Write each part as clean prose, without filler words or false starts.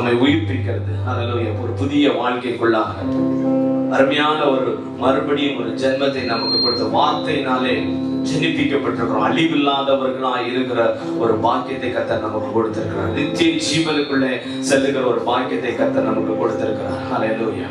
நம்மை உயிர்ப்பிக்கிறது. ஹல்லேலூயா. ஒரு புதிய வாழ்க்கைக்குள்ளாக அருமையான ஒரு மறுபடியும் ஒரு ஜென்மத்தை நமக்கு கொடுத்த வார்த்தையினாலே ஜெனிப்பிக்கப்பட்டிருக்கிறோம். அழிவில்லாதவர்களாய் இருக்கிற ஒரு பாக்கியத்தை கர்த்தர் நமக்கு கொடுத்திருக்கிறார். நித்திய ஜீவனுக்குள்ளே செல்லுகிற ஒரு பாக்கியத்தை கர்த்தர் நமக்கு கொடுத்திருக்கிறார். ஹல்லேலூயா.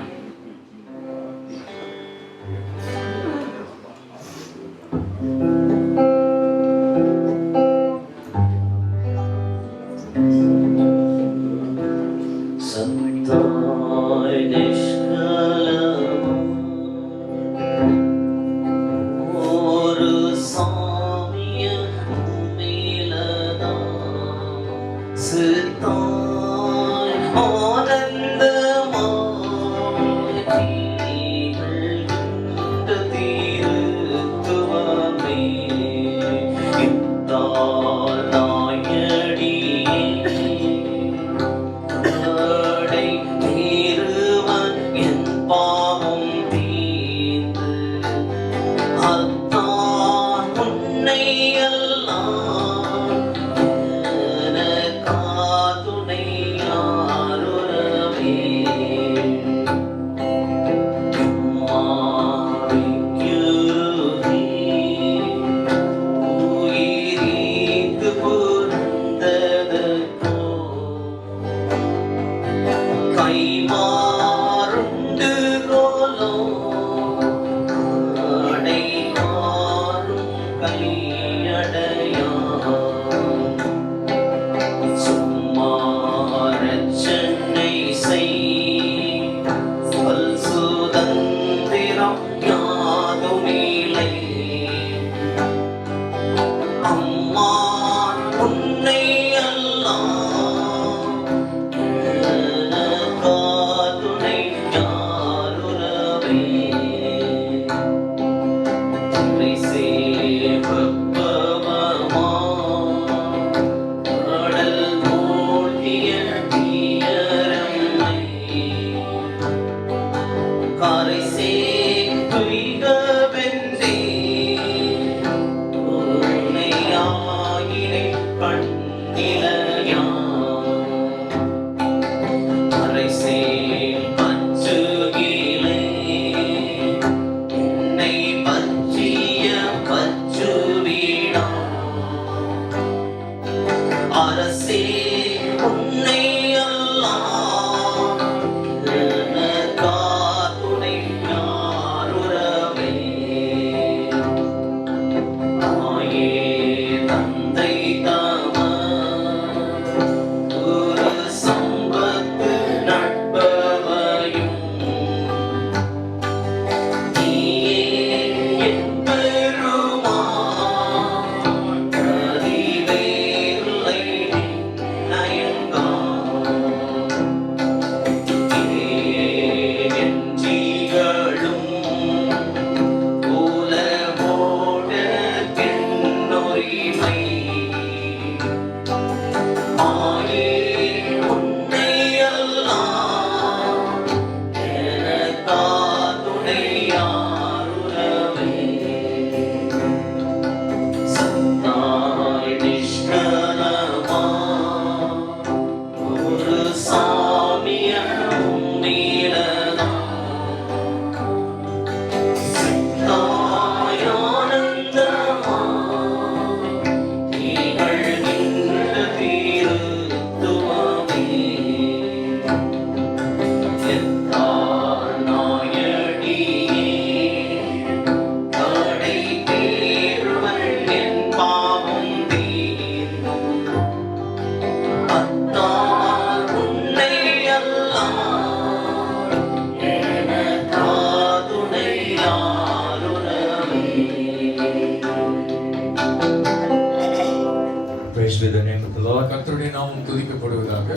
Praise be the name of the Lord. கர்த்தருடைய நாமம் துதிக்கப்படுவதாக.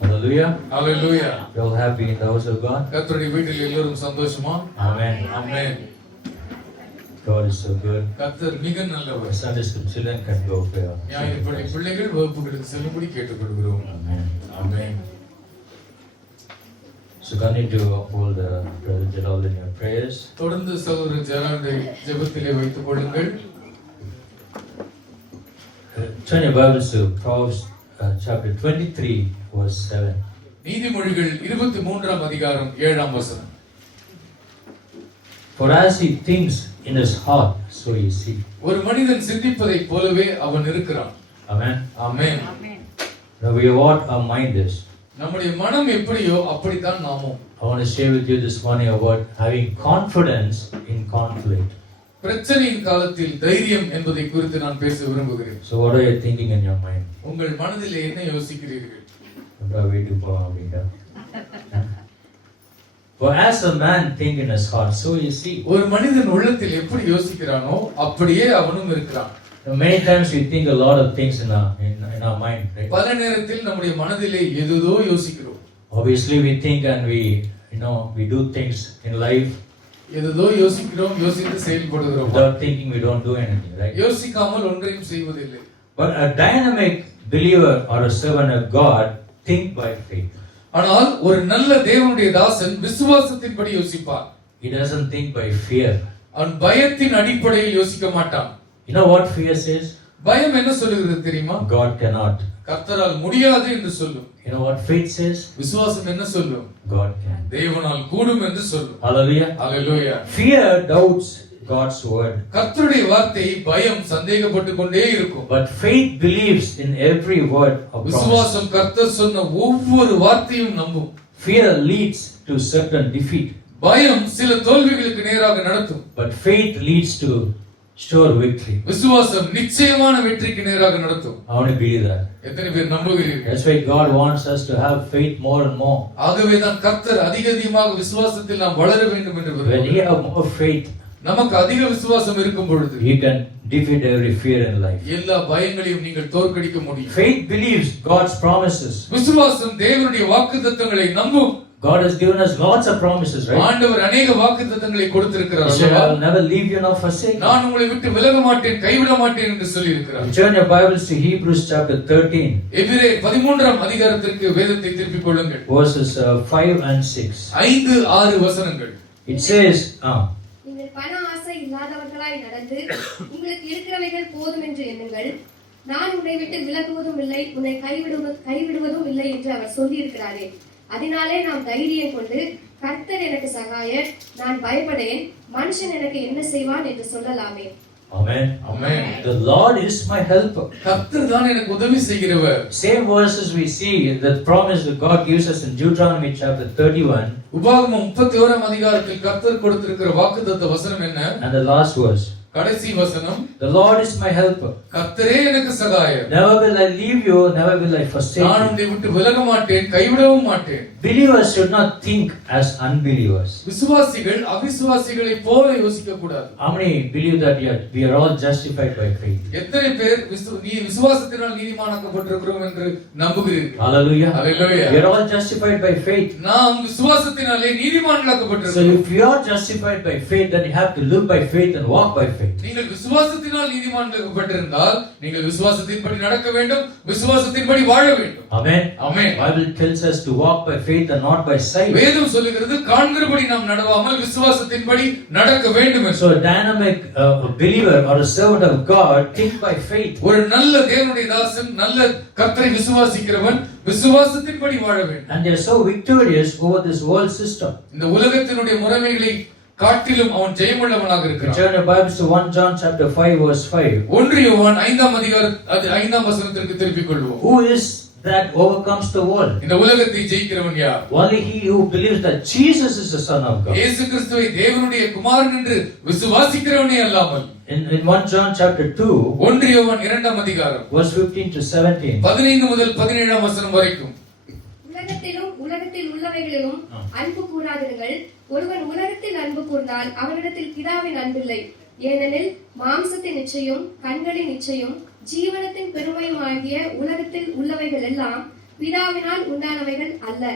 Hallelujah. Hallelujah. You all happy in the house of God? கர்த்தருடைய வீட்டில் எல்லாரும் சந்தோஷமா? Amen. Amen. God is so good. கர்த்தர் மிக நல்லவர். Sunday school children can go for ஞாயிற்றுக்கிழமை பிள்ளைகள் வகுப்புகளுக்கு செல்லும்படி கேட்டுக்கொள்கிறோம். Amen. Amen. So continue to hold the Brother Gerald in your prayers. தொடர்ந்து சகோதரர் ஜெரால்டை ஜெபத்திலே வைத்துக் கொள்ளுங்கள். Turn your Bibles to Proverbs chapter 23 verse 7. நீதிமொழிகள் 23ஆம் அதிகாரம் 7ஆம் வசனம். For as he thinks in his heart, so he is. ஒரு மனிதன் சிந்திப்பதை போலவே அவன் இருக்கிறான். Amen. Amen. Now we what our mind is. நம்முடைய மனம் எப்படியோ அப்படித்தான் நாமும். I want to share with you this morning about having confidence in conflict. பிரச்சனையின் காலத்தில் தைரியம் என்பதை குறித்து நான் பேச விரும்புகிறேன். So what are you thinking in your mind? உங்கள் மனதிலே என்ன யோசிக்கிறீர்கள்? For as a man think in his heart, so is he. ஒரு மனிதன் உள்ளத்தில் எப்படி யோசிக்கிறானோ அப்படியே அவனும் இருக்கிறான். Many times we think a lot of things in our mind, right? பல நேரத்தில் நம்முடைய மனதிலே ஏதோ யோசிக்கிறோம். Obviously we think and we do things in life. ஏதோ யோசிக்கிறோம், யோசித்து செயல்படுகிறோம். Without thinking we don't do anything, right? யோசிக்காமல் ஒன்றையும் செய்வதில்லை. But a dynamic believer or a servant of God think by faith. ஆனால் ஒரு நல்ல தேவனுடைய தாசன் விசுவாசத்தின்படி யோசிப்பார். He doesn't think by fear. அவன் பயத்தின் அடிப்படையில் யோசிக்க மாட்டான். You know what fear says? பயம் என்ன சொல்லுகிறது தெரியுமா? God cannot. கர்த்தரால் முடியாது என்று சொல்லும். You know what faith says? விசுவாசம் என்ன சொல்லும்? God can. தேவனால் கூடும் என்று சொல்லும். Hallelujah. Hallelujah. Fear doubts God's word. கர்த்தருடைய வார்த்தை பயம் சந்தேகப்பட்டு கொண்டே இருக்கும். But faith believes in every word of promise. விசுவாசம் கர்த்தர் சொன்ன ஒவ்வொரு வார்த்தையும் நம்பும். Fear leads to certain defeat. பயம் சில தோல்விகளுக்கு நேராக நடத்தும். But faith leads to sure victory. விசுவாசம் நிச்சயமான வெற்றிக்கு நேராக நடத்தும். I want to believe that. எத்தனை பேர் நம்புகிறீர்கள்? That's why God wants us to have faith more and more. ஆகவே தான் கர்த்தர் அதிகமாக விசுவாசத்தில் நாம் வளர வேண்டும் என்று When we விரும்புகிறார். have more faith, நமக்கு அதிக விசுவாசம் இருக்கும் பொழுது you can defeat every fear in life. எல்லா பயங்களையும் நீங்கள் தோற்கடிக்க முடியும். Faith believes God's promises. விசுவாசம் தேவனுடைய வாக்குத்தத்தங்களை நம்பும். God has given us lots of promises, right? ஆண்டவர் அநேக வாக்குத்தத்தங்களை கொடுத்திருக்கிறார். He said, I will never leave you nor forsake you. நான் உங்களை விட்டு விலக மாட்டேன், கைவிட மாட்டேன் என்று சொல்லி இருக்கிறார். Turn your Bibles to Hebrews chapter 13, எபிரேயர் 13ஆம் அதிகாரத்திற்கு வேதத்தை திருப்பிக் கொள்ளுங்கள். verses 5 and 6. 5-6 வசனங்கள். It says, நீங்கள் பண ஆசை இல்லாதவர்களாய் நடந்து உங்களுக்கு இருக்கிறவைகள் போதும் என்று எண்ணுங்கள். நான் உன்னை விட்டு விலகுவதும் இல்லை, உன்னை கைவிடுவதும் இல்லை என்று அவர் சொல்லியிருக்கிறாரே. அதனாலே நாம் தைரியம் கொண்டு கர்த்தர் எனக்கு சகாயர், நான் பயப்படேன், மனுஷன் எனக்கு என்ன செய்வான் என்று சொல்லலாமே. Amen. Amen. The Lord is my helper. கர்த்தர் தான் எனக்கு உதவி செய்கிறவர். Same verses we see in the promise that God gives us in Deuteronomy chapter 31. உபாகமம் 31ஆம் அதிகாரத்தில் கர்த்தர் கொடுத்திருக்கிற வாக்குத்தத்த வசனம் என்ன? And the last verse. கடைசி வசனம், The Lord is my helper. கர்த்தரே எனக்கு சகாயர். Never will I leave you, never will I forsake நான் you. உன்னை விட்டு விலக மாட்டேன், கைவிடவும் மாட்டேன். Believers should not think as unbelievers. விசுவாசிகள் அவிசுவாசிகளை போல யோசிக்க கூடாது. How many believe that we are all justified by faith? எத்தனை பேர் விசுவாசத்தினால் நீதிமானாக்கப்பட்டிருக்கிறோம் என்று நம்புகிறீர்கள்? Hallelujah. Hallelujah. We are all justified by faith. நாம் விசுவாசத்தினாலே So நீதிமான்களாக்கப்பட்டிருக்கிறோம். if you are justified by faith, then you have to live by faith and walk by faith. நீங்கள் விசுவாசத்தினால் நீதிமான்களாக்கப்பட்டிருந்தால் நீங்கள் விசுவாசத்தின்படி நடக்க வேண்டும், விசுவாசத்தின்படி வாழ வேண்டும். Amen. Amen. Bible tells us to walk by faith and not by sight. வேதம் சொல்லுகிறது காண்கிறபடி நாம் நடவாமல் விசுவாசத்தின்படி நடக்க வேண்டும் என்று. So a dynamic believer or a servant of God think by faith. ஒரு நல்ல தேவனுடைய தாசன், நல்ல கர்த்தரை விசுவாசிக்கிறவன் விசுவாசத்தின்படி வாழ வேண்டும். And they are so victorious over this world system. இந்த உலகத்தினுடைய முறைமைகளை காட்டிலும் அவன் ஜெயமுள்ளவனாக இருக்கிறான். Turn your Bibles to 1 John chapter 5 verse 5. 1 யோவான் 5ஆம் அதிகாரம் 5ஆம் வசனத்திற்கு திருப்பிக் கொள்வோம். Who is that overcomes the world? இந்த உலகத்தை ஜெயிக்கிறவன் யார்? Only he who believes that Jesus is the Son of God. இயேசு கிறிஸ்துவை தேவனுடைய குமாரன் என்று விசுவாசிக்கிறவனே அல்லாமல். In 1 John chapter 2 1 யோவான் 2ஆம் அதிகாரம் verse 15 to 17. 15 முதல் 17ஆம் வசனம் வரைக்கும். உலகத்திலும் உலகத்தில் உள்ளவைகளிலும் அன்பு கூறாதிருங்கள். ஒருவன் உலகத்தில் அன்பு கூர்ந்தால் அவனிடத்தில் பிதாவின் அன்பில்லை. ஏனெனில் மாம்சத்தின் இச்சையும் கண்களின் இச்சையும் ஜீவனத்தின் பெருமையும் ஆகிய உலகத்தில் உள்ளவைகள் எல்லாம் பிதாவினால் உண்டானவைகள் அல்ல,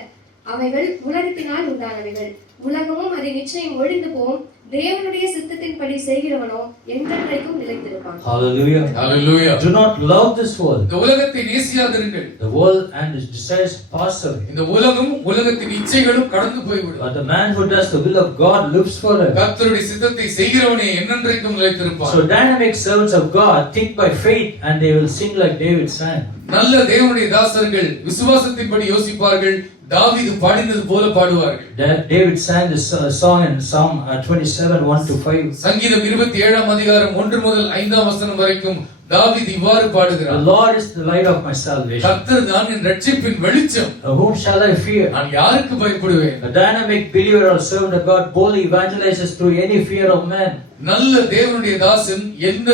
அவைகள் உலகத்தினால் உண்டானவைகள். உலகமும் அதை நிச்சயம் ஒழிந்து போம், தேவனுடைய சித்தத்தின்படி செய்கிறவனோ என்றென்றைக்கும் நிலைத்திருப்பான். Hallelujah. Hallelujah. Do not love this world. இந்த உலகத்தை நேசியாதிருங்கள். The world and its desires pass away. இந்த உலகம் உலகத்தின் இச்சைகளும் கடந்து போய்விடும். But the man who does the will of God lives forever. கர்த்தருடைய சித்தத்தை செய்கிறவனே என்றென்றைக்கும் நிலைத்திருப்பான். So dynamic servants of God think by faith and they will sing like David sang. நல்ல தேவனுடைய தாசர்கள் விசுவாசத்தின்படி யோசிப்பார்கள், தாவீது பாடினது போல பாடுவார்கள். David sang this song in Psalm 27, 1 to 5. சங்கீதம் 27 அதிகாரம் 1 முதல் 5 வசனம் வரைக்கும் தாவீது இவ்வாறு The பாடுகிறார். Lord is the light of my salvation. கர்த்தர் தான் என் ரட்சிப்பின் வெளிச்சம். Whom shall I fear? நான் யாருக்கு பயப்படுவேன்? A dynamic believer or servant of God boldly evangelizes through any fear of man. நல்ல தேவனுடைய தாசன் எந்த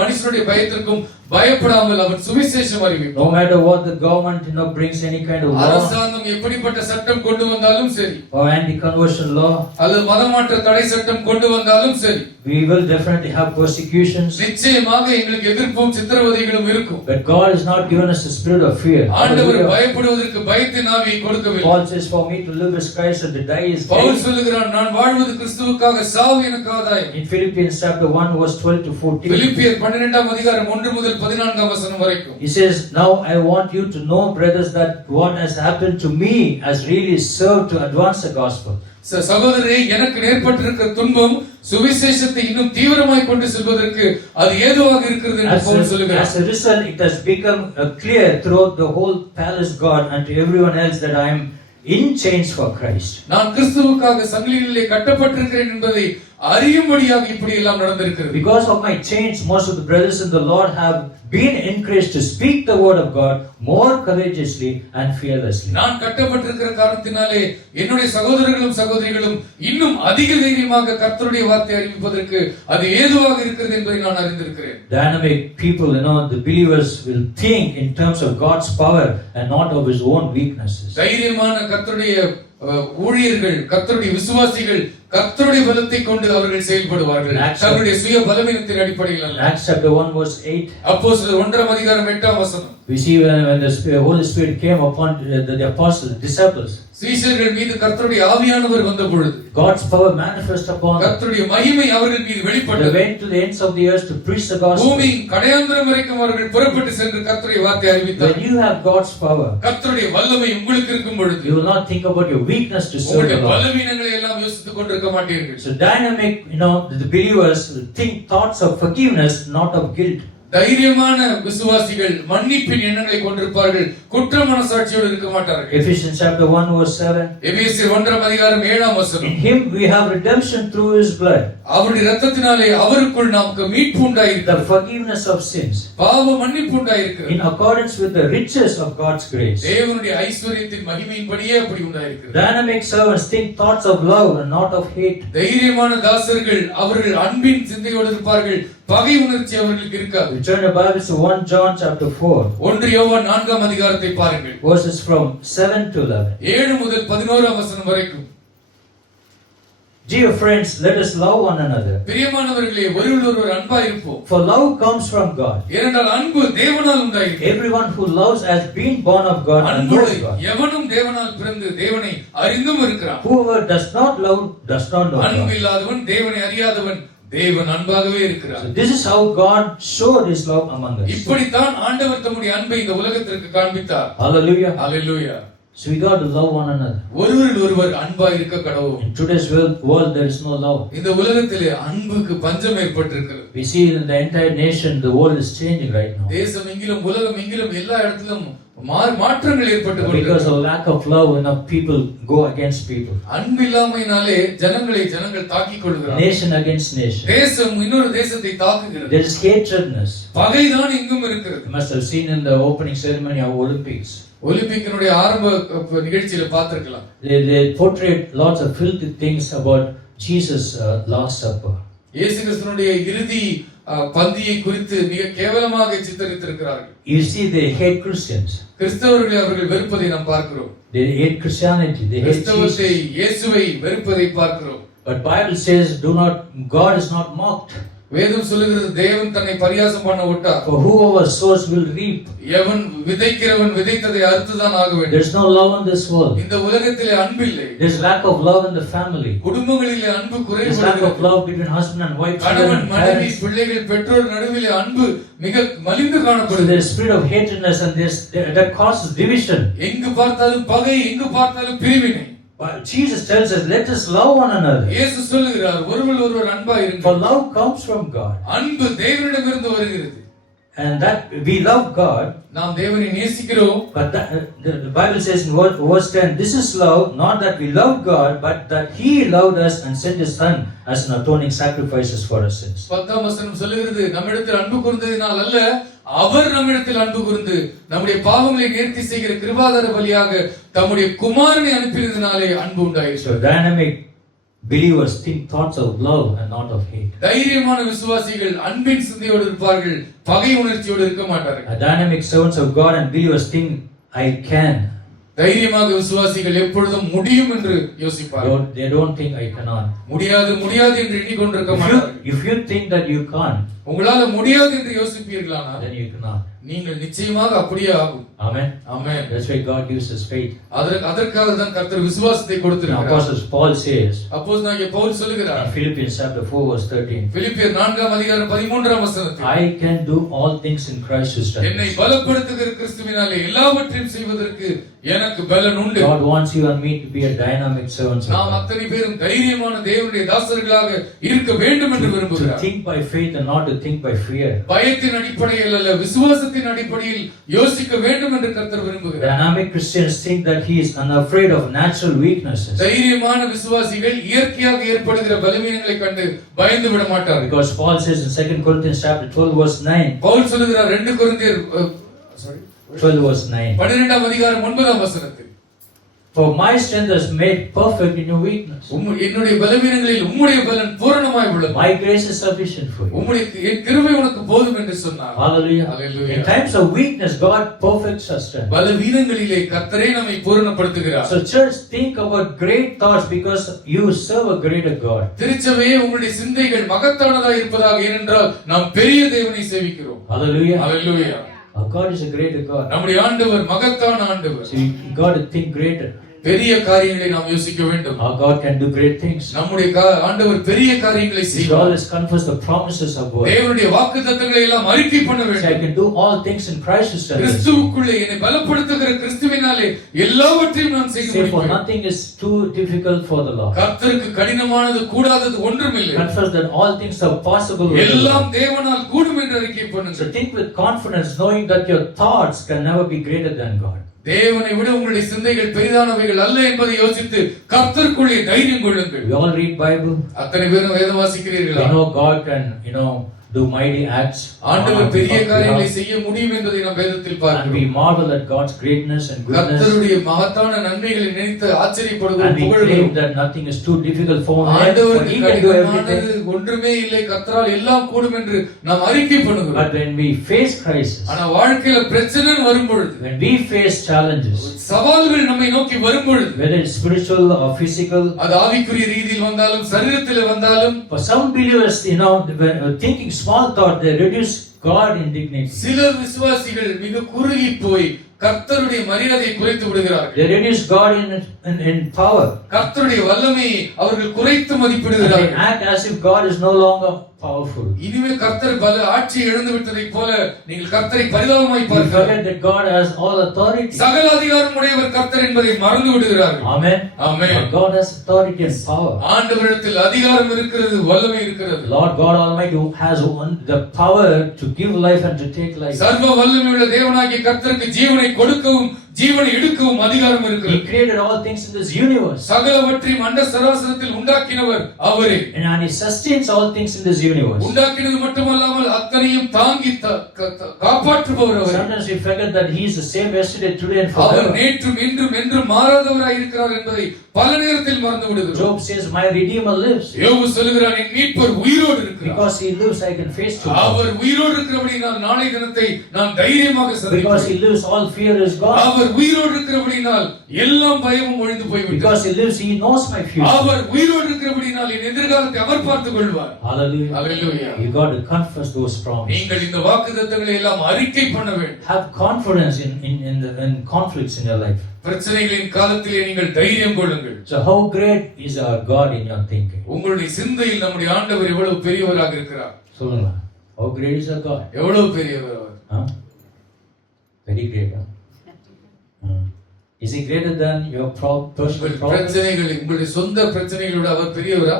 மனுஷனுடைய பயத்திற்கும் பயப்படாமல் அவன் சுவிசேஷம் அறிவிப்பான். No matter what the government brings any kind of law அரசாங்கம் எப்படிப்பட்ட சட்டம் கொண்டு வந்தாலும் சரி, or anti-conversion law, அல்லது மதமாற்ற தடை சட்டம் கொண்டு வந்தாலும் சரி, we will definitely have persecutions. நிச்சயமாக எங்களுக்கு எதிர்ப்பும் சித்திரவதைகளும் இருக்கும். But God has not given us a spirit of fear. ஆண்டவர் பயப்படுவதற்கு பயத்தின் ஆவியை கொடுக்கவில்லை. Paul says, for me to live is Christ and to die is Pavul gain. சொல்லுகிறான், நான் வாழ்வது கிறிஸ்துவுக்காக, சாவு எனக்கு ஆதாயம். In Philippians chapter 1 verse 12 to 14, பிலிப்பியர் 12 அதிகாரம் 1 முதல் 14 வசனம் வரைக்கும் he says, now I want you to know, brothers, that what has happened to me has really served to advance the gospel. சகோதரரே, எனக்கு நேர்பட்டிருக்கிற துன்பம் சுவிசேஷத்தை இன்னும் தீவிரமாய் கொண்டு செல்வதற்கு அது ஏதுவாக இருக்கிறது என்று பவுல் சொல்லுகிறார். As a result, it has become clear throughout the whole palace guard and to everyone else that I am in chains for Christ. நான் கிறிஸ்துவுக்காக சங்கிலிகளிலே கட்டப்பட்டிருக்கிறேன் என்பதை அறியும்படியாக இப்படி எல்லாம் நடந்திருக்கிறது. Because of my chains, most of the brothers in the Lord have been encouraged to speak the word of God more courageously and fearlessly. நான் கட்டப்பட்டிருக்கிற காரணத்தினாலே என்னுடைய சகோதரர்களும் சகோதரிகளும் இன்னும் அதிக தைரியமாக கர்த்தருடைய வார்த்தை அறிவிப்பதற்கு அது ஏதுவாக இருக்கிறது என்பதை நான் அறிந்திருக்கிறேன். Dynamic people, the believers will think in terms of God's power and not of his own weaknesses. தைரியமான கர்த்தருடைய ஊழியர்கள், கர்த்தருடைய விசுவாசிகள் கர்த்தருடைய பலத்தை கொண்டு அவர்கள் செயல்படுவார்கள், தங்களுடைய சுய பலவீனத்தின் அடிப்படையில் அல்ல. Acts chapter 1 verse 8. அப்போஸ்தலர் 1 அதிகாரம் 8 வசனம். We see when the Holy Spirit came upon the apostles, disciples, சீஷர்கள் மீது கர்த்தருடைய ஆவியானவர் வந்த பொழுது God's power manifest upon them. கர்த்தருடைய மகிமை அவர்கள் மீது They வெளிப்பட்டது. went to the ends of the earth to preach the gospel. பூமியின் கடையாந்திரம் வரைக்கும் அவர்கள் புறப்பட்டு சென்று கர்த்தருடைய வார்த்தை அறிவித்தார். When you have God's power, கர்த்தருடைய வல்லமை உங்களுக்கு இருக்கும் பொழுது you will not think about your weakness to serve உங்களுடைய the Lord. பலவீனங்களை எல்லாம் யோசித்துக் கொண்டிருக்க மாட்டீர்கள். So dynamic, the believers will think thoughts of forgiveness, not of guilt. தைரியமான விசுவாசிகள் மன்னிப்பின் எண்ணங்களை கொண்டிருப்பார்கள், குற்ற மனசாட்சியோடு இருக்க மாட்டார்கள். Ephesians chapter 1 verse 7. எபேசியர் 1 அதிகாரம் 7 வசனம். In him we have redemption through his blood, அவருடைய இரத்தத்தினாலே அவருக்குள் நமக்கு மீட்பு the உண்டாயிருக்கிறது, forgiveness of sins, பாவ மன்னிப்பு உண்டாயிருக்கிறது. in accordance with the riches of God's grace. தேவனுடைய ஐஸ்வரியத்தின் மகிமையின்படியே அப்படி உண்டாயிருக்கிறது. Dynamic servants think thoughts of love and not of hate. தைரியமான தாசர்கள் அவர்கள் அன்பின் சிந்தையோடு இருப்பார்கள், பகை உணர்ச்சி அவர்களுக்கு இருக்காது. We turn the Bible to 1 John chapter 4, 1 யோவான் 4 அதிகாரத்தை பாருங்கள். verses from 7 to 11. 7 முதல் 11 வசனம் வரைக்கும். Dear friends, let us love one another. பிரியமானவர்களே, ஒருவரோடு அன்பாய் இருப்போம். For love comes from God. ஏனென்றால் அன்பு தேவனால் உண்டாயிருக்கிறது. Everyone who loves has been born of God and knows God. எவனும் தேவனால் பிறந்து தேவனை அறிந்தும் இருக்கிறான். Whoever does not love does not know அன்பு God. இல்லாதவன் தேவனை அறியாதவன், தேவன் அன்பாகவே இருக்கிறார். So this is how God showed his love among us. இப்படித்தான் ஆண்டவர் தம்முடைய அன்பை இந்த உலகத்திற்கு காண்பித்தார். Hallelujah. Hallelujah. So we got to love one another. ஒருவரில் ஒருவர் அன்பாய் இருக்க கடவுள். In today's world there is no love. இந்த உலகத்திலே அன்புக்கு பஞ்சம் ஏற்பட்டிருக்கிறது. We see in the entire nation the world is changing right now. தேசம் எங்கிலும் உலகம் எங்கிலும் எல்லா இடத்திலும் மாற்றங்கள் ஏற்பட்டு Because கொண்டிருக்கிறது. of lack of love, people go against people. அன்பு இல்லாமையினாலே ஜனங்கள் தாக்கிக் கொள்கிறார்கள். Nation against nation. தேசம் இன்னொரு தேசத்தை தாக்குகிறது. There is hatredness. பகைதான் எங்கும் இருக்கிறது. You must have seen in the opening ceremony of Olympics. ஒலிம்பிக்கினுடைய ஆரம்ப நிகழ்ச்சியில பார்த்திருக்கலாம். They portrayed lots of filthy things about Jesus' Last Supper. இயேசு கிறிஸ்துவினுடைய இறுதி பந்தியை குறித்து மிக கேவலமாக சித்தரித்திருக்கிறார்கள். You see, they hate Christians. கிறிஸ்தவர்களை அவர்கள் வெறுப்பதை நாம் பார்க்கிறோம். They hate Christianity. They hate கிறிஸ்தவத்தை, Jesus. இயேசுவை வெறுப்பதை பார்க்கிறோம். But Bible says, God is not mocked. வேதம் சொல்லுகிறது, தேவன் தன்னை பரியாசம் பண்ண விட்டார். For whoever sows will reap. எவன் விதைக்கிறவன் விதைத்ததை அறுத்துதான் ஆக வேண்டும். There is no love in this world. இந்த உலகத்திலே அன்பில்லை. There is lack of love in the family. குடும்பங்களிலே அன்பு There is lack of குறைவுபடுகிறது. love between husband and wife, children கணவன் and மனைவி parents. பிள்ளைகள் பெற்றோர் நடுவிலே அன்பு மிக மலிந்து So காணப்படுகிறது. there is spirit of hatredness and that causes division. எங்கு பார்த்தாலும் பகை, எங்கு பார்த்தாலும் பிரிவினை. But Jesus tells us, let us love one another. இயேசு சொல்லுகிறார், ஒருவர் ஒருவர் அன்பாய் For இருங்கள். love comes from God. அன்பு தேவனிடமிருந்து வருகிறது. and that we love God. நாம் தேவனை நேசிக்கிறோம். But the Bible says in verse 10, this is love, not that we love God, but that He loved us and sent His Son as an atoning sacrifices for our sins. 10ஆம் வசனம் சொல்லுகிறது, நம்மிடத்தில் அன்பு கூர்ந்ததினால் அல்ல, அவர் நம்மிடத்தில் அன்பு கூர்ந்து நம்முடைய பாவங்களை நேர்த்தி செய்கிற கிருபாதார பலியாக தம்முடைய குமாரனை அனுப்பினதினாலே அன்பு உண்டாயிற்று. So dynamic believers think thoughts of love and not of hate. தைரியமான விசுவாசிகள் அன்பின் சிந்தையோடு இருப்பார்கள், பகை உணர்ச்சியோடு இருக்க மாட்டார்கள். Dynamic servants of God and believers think I can. தைரியமாக விசுவாசிகள் எப்பொழுதும் முடியும் என்று யோசிப்பார்கள். They don't think I cannot. முடியாது முடியாது என்று எண்ணிக்கொண்டிருக்க மாட்டார்கள். If you think that you can't, உங்களால முடியாது என்று யோசிப்பீர்களானால் then you cannot. நீங்கள் நிச்சயமாக அப்படியே ஆகும். Amen. Amen. That's why God gives us faith. அதற்காக தான் கர்த்தர் விசுவாசத்தை கொடுத்திருக்கிறார். Apostle Paul says, அப்போஸ்தலனாகிய பவுல் சொல்கிறார், Philippians chapter 4 verse 13, பிலிப்பியர் 4ஆம் அதிகாரம் 13ஆம் வசனத்தில், I can do all things in Christ who strengthens என்னை me. பலப்படுத்துகிற கிறிஸ்துவினாலே எல்லாவற்றையும் செய்வதற்கு எனக்கு பலன் உண்டு. God wants you and me to be a dynamic servant of நாம் God. அத்தனை பேரும் தைரியமான தேவனுடைய தாசர்களாக இருக்க வேண்டும் என்று To விரும்புகிறார். think by faith and not to think by fear. பயத்தின் அடிப்படையில் அல்ல, விசுவாசத்தின் அடிப்படையில் யோசிக்க வேண்டும் என்று கர்த்தர் விரும்புகிறார். Dynamic Christians think that he is unafraid of natural weaknesses. தைரியமான விசுவாசிகள் இயற்கையாக ஏற்படுகிற பலவீனங்களை கண்டு பயந்து விட மாட்டார்கள். Because Paul says in 2 Corinthians chapter 12 verse 9, Pavul சொல்கிறார் 2 கொரிந்தியர் 12 verse 9, 12ஆம் அதிகாரம் 9ஆம் வசனத்தில், for my strength is made perfect in your weakness. என்னுடைய பலவீனங்களில் உம்முடைய பலன் பூரணமாய் உள்ளது. My grace is sufficient for you. என் கிருபை உனக்கு போதும் என்று சொன்னார். Hallelujah. Hallelujah. In times of weakness, God perfects our strength. பலவீனங்களிலே கர்த்தரே நம்மை பூரணப்படுத்துகிறார். So church, think about great thoughts because you serve a greater God. திருச்சபையே, உங்களுடைய சிந்தைகள் மகத்தானதாக இருப்பதாக, ஏனென்றால் நாம் பெரிய தேவனை சேவிக்கிறோம். Hallelujah. Hallelujah. Our God is a greater God. நம்முடைய ஆண்டவர் மகத்தான ஆண்டவர். So you got to think greater. பெரிய காரியங்களை நாம் யோசிக்க வேண்டும். Our God can do great things. நம்முடைய ஆண்டவர் பெரிய காரியங்களை We should செய்வார். always confess the promises of God. தேவனுடைய வாக்குத்தத்தங்களை எல்லாம் அறிக்கை பண்ண I வேண்டும். can do all things in Christ who strengthens me. கிறிஸ்துவுக்குள்ளே என்னை பலப்படுத்துகிற கிறிஸ்துவினாலே எல்லாவற்றையும் நான் செய்ய Say for முடியும். nothing is too difficult for the Lord. கர்த்தருக்கு கடினமானது கூடாதது ஒன்றுமில்லை. Confess that all things are possible with the எல்லாம் Lord. தேவனால் கூடும் என்று அறிக்கை So பண்ணுங்கள். think with confidence knowing that your thoughts can never be greater than God. தேவனை விட உங்களுடைய சிந்தைகள் பெரிதானவைகள் அல்ல என்பதை யோசித்து கர்த்தருக்குள்ளே தைரியம் கொள்ளுங்கள். We all read Bible. அத்தனை பேரும் வேதம் வாசிக்கிறீர்களா? We know God can, do mighty acts. ஆண்டவர் பெரிய காரியங்களை செய்ய முடியும் என்பதை நாம் வேதத்தில் And பார்க்கிறோம். we marvel at God's greatness and goodness. கர்த்தருடைய மகத்தான நன்மைகளை நினைத்து ஆச்சரியப்படுவோம், And we claim புகழுவோம். that nothing is too difficult for him. For ஆண்டவருக்கு he can do கடினமானது everything. ஒன்றுமே இல்லை, கர்த்தரால் எல்லாம் கூடும் என்று நாம் அறிக்கை பண்ணுகிறோம். But when we face crisis, ஆனா வாழ்க்கையில பிரச்சனை வரும் பொழுது, when we face challenges, சவால்கள் நம்மை நோக்கி வரும் பொழுது, whether it's spiritual or physical, அது ஆவிக்குரிய ரீதியில் வந்தாலும் சரீரத்தில் வந்தாலும், for some believers, when thinking small thought, they reduce God in dignity. சில விசுவாசிகள் மிக குறுகி போய் கர்த்தருடைய மரியாதையை குறைத்து விடுகிறார்கள். They reduce God in power. கர்த்தருடைய வல்லமையை அவர்கள் குறைத்து And they மதிப்பிடுகிறார்கள். act as if God is no longer powerful. இனிமே கர்த்தர் பல ஆட்சியை இழந்து விட்டதை போல நீங்கள் கர்த்தரை பரிதாபமாய் We பார்க்கிறார்கள். forget that God has all authority. சகல அதிகாரம் உடையவர் கர்த்தர் என்பதை மறந்து விடுகிறார்கள். Amen. Amen. But God has authority and power. ஆண்டவரிடத்தில் அதிகாரம் இருக்கிறது, வல்லமை இருக்கிறது. Lord God Almighty has the power to give life and to take life. சர்வ வல்லமை உள்ள தேவனாகிய கர்த்தருக்கு ஜீவனை கொடுக்கவும் ஜீவனை எடுக்கவும் அதிகாரம் He இருக்கிறது. created all things in this universe. சகலவற்றையும் அண்ட சராசரத்தில் உண்டாக்கினவர் அவரே. And He sustains all things in this universe. உண்டாக்கினது மட்டுமல்லாமல் அத்தனையும் தாங்கி காப்பாற்றுபவர் அவரே. Sometimes we forget that He is the same yesterday, today and our forever. நேற்றும் இன்றும் என்றும் மாறாதவராய் இருக்கிறார் என்பதை பல நேரத்தில் மறந்து விடுகிறோம். Job says, my Redeemer lives. யோபு சொல்கிறார், என் மீட்பர் உயிரோடு இருக்கிறார். Because He lives, I can face tomorrow. அவர் உயிரோடு இருக்கிறபடியால் நாளை தினத்தை நான் தைரியமாக Because சந்திப்பேன். He lives, all fear is gone. அவர் உயிரோடு இருக்கிறபடியால் எல்லாம் பயமும் ஒழிந்து போய்விட்டது. Because He lives, He knows my future. அவர் உயிரோடு இருக்கிறபடியால் என் எதிர்காலத்தை அவர் பார்த்துக் கொள்வார். Hallelujah. Hallelujah. You got to confess those promises. நீங்கள் இந்த வாக்குத்தத்தங்களை எல்லாம் அறிக்கை பண்ண வேண்டும். Have confidence in conflicts in your life. பிரச்சனைகளின் காலத்திலே நீங்கள் தைரியம் கொள்ளுங்கள். So how great is our God in your thinking? உங்களுடைய சிந்தையில் நம்முடைய ஆண்டவர் எவ்வளவு பெரியவராக இருக்கிறார். சொல்லுங்க. How great is our God? எவ்வளவு பெரியவர் அவர். Very great. Is He greater than your personal problems? பிரச்சனைகள், உங்களுடைய சொந்த பிரச்சனைகளோட அவர் பெரியவரா?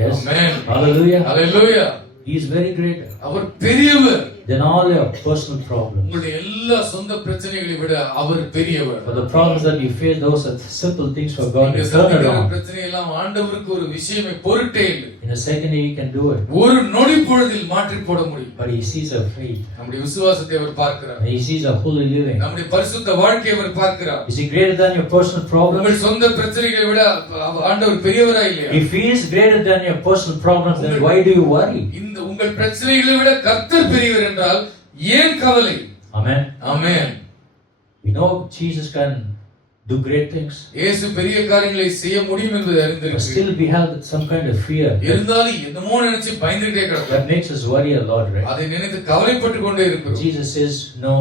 Yes. Amen. Hallelujah. Hallelujah. He is very great. அவர் பெரியவர். than all your personal problems. உங்களுடைய எல்லா சொந்த பிரச்சனைகளை விட அவர் பெரியவர். For the problems that you face, those are simple things for God to turn around. பிரச்சனை எல்லாம் ஆண்டவருக்கு ஒரு விஷயமே பொருட்டே இல்லை. In a second He can do it. ஒரு நொடி பொழுதில் மாற்றி போட முடியும். But He sees our faith. நம்முடைய விசுவாசத்தை அவர் பார்க்கிறார். He sees our holy living. நம்முடைய பரிசுத்த வாழ்க்கையை அவர் பார்க்கிறார். Is He greater than your personal problems? உங்கள் சொந்த பிரச்சனைகளை விட ஆண்டவர் பெரியவரா இல்லையா? If He is greater than your personal problems, then why do you worry? இந்த உங்கள் பிரச்சனைகளை விட கர்த்தர் பெரியவர் என்றால் ஏன் கவலை? Amen. Amen. We know Jesus can do great things. இயேசு பெரிய காரியங்களை செய்ய முடியும் என்பதை But அறிந்திருக்கிறீர்கள். still we have some kind of fear இருந்தாலும் என்னமோ நினைச்சு பயந்துட்டே கிடக்கிறோம். that makes us worry a lot, right? அதை நினைத்து கவலைப்பட்டு கொண்டே இருக்கிறோம். Jesus says, no,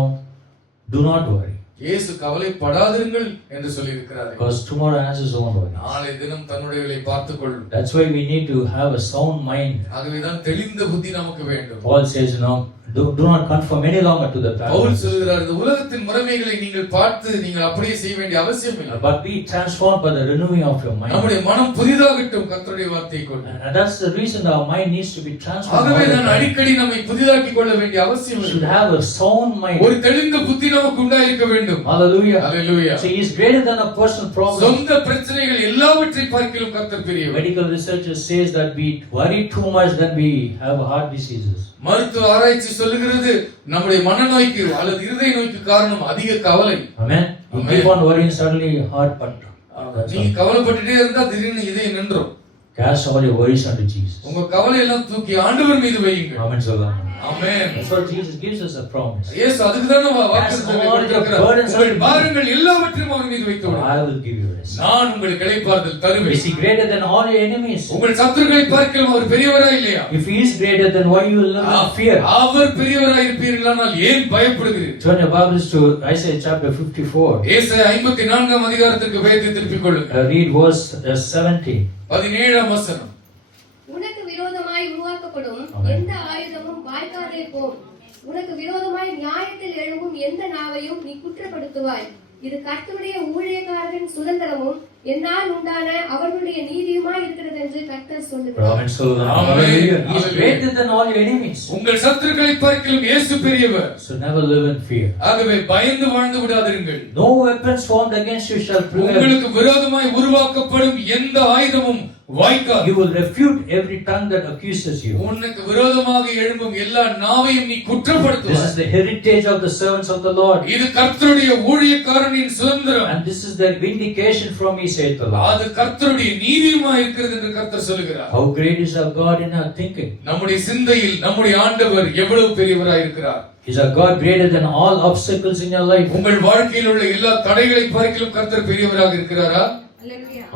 do not worry. இயேசு கவலைப்படாதீர்கள் என்று சொல்லி இருக்கிறார். Because tomorrow has his own worries. நாளை தினம் தன்னுடையவர்களை பார்த்துக் கொள்ளும். That's why we need to have a sound mind. ஆகவேதான் தெளிந்த புத்தி நமக்கு வேண்டும். Paul says, no, do not conform any longer to the Pavul patterns, சொல்கிறார், இந்த உலகத்தின் முறைமைகளை நீங்கள் பார்த்து நீங்கள் அப்படியே செய்ய வேண்டிய அவசியம் இல்லை. but be transformed by the renewing of your mind. நம்முடைய மனம் புதிதாகட்டும் கர்த்தருடைய வார்த்தையை கொண்டு. And that's the reason our mind needs to be transformed. ஆகவே all the நான் time. அடிக்கடி நம்மை புதிதாக்கிக் கொள்ள வேண்டிய அவசியம் We இல்லை. should have a sound mind. ஒரு தெளிந்த புத்தி நமக்கு உண்டாயிருக்க வேண்டும். Hallelujah. Hallelujah. So He is greater than a personal problem. சொந்த பிரச்சனைகள் எல்லாவற்றை பார்க்கிலும் கர்த்தர் பெரியவர். Medical researchers says that we worry too much, then we have heart diseases. மருத்துவ ஆராய்ச்சி சொல்லுகிறது நம்முடைய மனநோய்க்கு அல்லது இருதய நோய்க்கு காரணம் அதிக கவலை. Amen. You Amen. keep on worrying, suddenly heart but நீங்க கவலைப்பட்டுட்டே இருந்தா திடீர்னு இதயம் நின்றும். cast all your worries unto Jesus. உங்க கவலை எல்லாம் தூக்கி ஆண்டவர் மீது வையுங்க. Amen. Solam. Amen. That's what Jesus gives us a promise. இயேசு அதுக்கு தான வாக்குத்தத்தத்தை கொடுத்திருக்கிறார். உங்கள் பாரங்கள் எல்லாவற்றையும் அவர் மீது வைத்து விடுங்கள். I will give you rest. நான் உங்களுக்கு இளைப்பாறுதல் தருவேன். Is He greater than all your enemies? உங்கள் சத்துருக்களை பார்க்கலாம் அவர் பெரியவரா இல்லையா? If He is greater, then why you live in fear? அவர் பெரியவரா இருப்பீர்களானால் ஏன் பயப்படுகிறீர்கள்? Turn your Bibles to Isaiah chapter 54. ஏசாயா 54ஆம் அதிகாரத்திற்கு வேதத்தை திருப்பிக் கொள்ளுங்கள். Read verse 17. 17ஆம் வசனம். உனக்கு விரோதமாய் உருவாக்கப்படும் Amen. எந்த ஆயுதமும் வாய்க்காதே போம். உனக்கு விரோதமாய் நியாயத்தில் எழும்பும் எந்த நாவையும் நீ குற்றப்படுத்துவாய். இது கர்த்தருடைய ஊழியக்காரரின் சுதந்திரமும் என்னால் உண்டான அவர்களுடைய நீதியுமாய் இருக்கிறது என்று கர்த்தர் சொல்லுகிறார். Amen. Solam. Amen. Hallelujah. He is Hallelujah. greater than all your enemies. உங்கள் சத்துருக்களை பார்க்கலாம் இயேசு பெரியவர். So never live in fear. ஆகவே பயந்து வாழ்ந்து விடாதீர்கள். No weapons formed against you shall prevail. உங்களுக்கு விரோதமாய் உருவாக்கப்படும் எந்த ஆயுதமும் வாய்க்காது. You will refute every tongue that accuses you. உனக்கு விரோதமாக எழும்பும் எல்லா நாவையும் நீ This குற்றப்படுத்துவாய். is the heritage of the servants of the Lord. இது கர்த்தருடைய ஊழியக்காரனின் சுதந்திரம். And this is their vindication from me, saith the Lord. அது கர்த்தருடைய நீதியுமாய் இருக்கிறது என்று கர்த்தர் சொல்லுகிறார். How great is our God in our thinking? நம்முடைய சிந்தையில் நம்முடைய ஆண்டவர் எவ்வளவு பெரியவராய் இருக்கிறார். Is our God greater than all obstacles in your life? உங்கள் வாழ்க்கையில் உள்ள எல்லா தடைகளை பார்க்கிலும் கர்த்தர் பெரியவராக இருக்கிறாரா?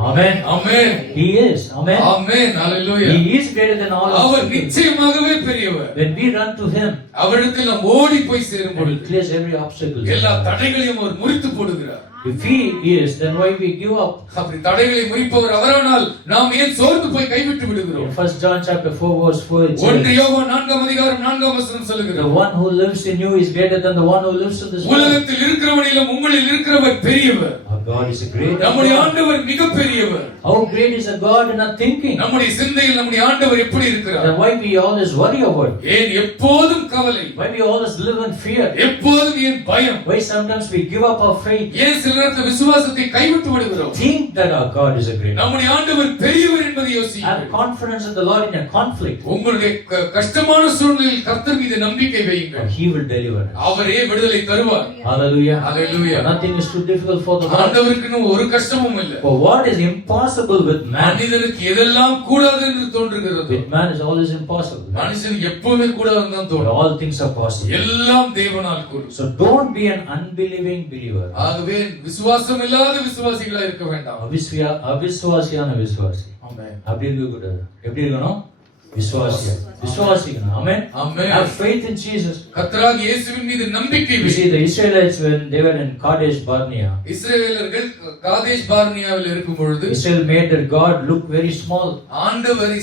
Amen. Amen. He is. Amen. Amen. Hallelujah. He is greater than all our obstacles. நிச்சயமாகவே பெரியவர். When we run to Him, அவரிடத்தில் நாம் ஓடி போய் சேரும் He பொழுது clears every obstacle. எல்லா தடைகளையும் அவர் முறித்து போடுகிறார். If He is, then why we give up? அப்படி தடைகளை முறிப்பவர் அவரானால் நாம் ஏன் சோர்ந்து போய் கைவிட்டு In விடுகிறோம்? 1 John chapter 4 verse 4 it 1 says, யோவான் 4ஆம் அதிகாரம் 4ஆம் வசனம் the சொல்லுகிறது. one who lives in you is greater than the one who lives in this world. உலகத்தில் இருக்கிறவனிலும் உங்களில் இருக்கிறவர் பெரியவர். Our God is a great நம்முடைய God. ஆண்டவர் மிக பெரியவர். How great is a God in our thinking? நம்முடைய சிந்தையில் நம்முடைய ஆண்டவர் எப்படி இருக்கிறார்? Then why we always worry about it? ஏன் எப்போதும் கவலை? Why we always live in fear? எப்போதும் ஏன் பயம்? Why sometimes we give up our faith? ஏன் சில நேரத்தில் விசுவாசத்தை கைவிட்டு விடுகிறோம்? Think that our God is a great God. நம்முடைய ஆண்டவர் பெரியவர் என்பதை யோசியுங்கள். Have confidence in the Lord in a conflict. உங்களுடைய கஷ்டமான சூழ்நிலையில் கர்த்தர் மீது நம்பிக்கை வையுங்கள். And He will deliver us. அவரே விடுதலை தருவார். Hallelujah. Hallelujah. Nothing is too difficult for the Lord. ஆண்டவருக்கு ஒரு கஷ்டமும் இல்லை. For what is impossible with man, மனிதனுக்கு எதெல்லாம் கூடாது என்று தோன்றுகிறது. with man is always impossible. மனுஷன் எப்பவுமே கூடாதுன்னு தான் But தோணும். all things are possible. எல்லாம் தேவனால் கூடும். So don't be an unbelieving believer. ஆகவே விசுவாசம் இல்லாத விசுவாசிகளா இருக்க வேண்டாம். அவிசுவாசியான விசுவாசி. ஆமென். அப்படி இருக்க கூடாது. எப்படி இருக்கணும்? விசுவாசியா. விசுவாசிக்கணும். Amen. Amen. Have faith in Jesus. கர்த்தராகிய இயேசுவின் மீது நம்பிக்கை You why. see, the Israelites, when they were in Kadesh Barnea, இஸ்ரவேலர்கள் காதேஷ் பார்னியாவில் இருக்கும் பொழுது Israel made their God look very small. ஆண்டவர்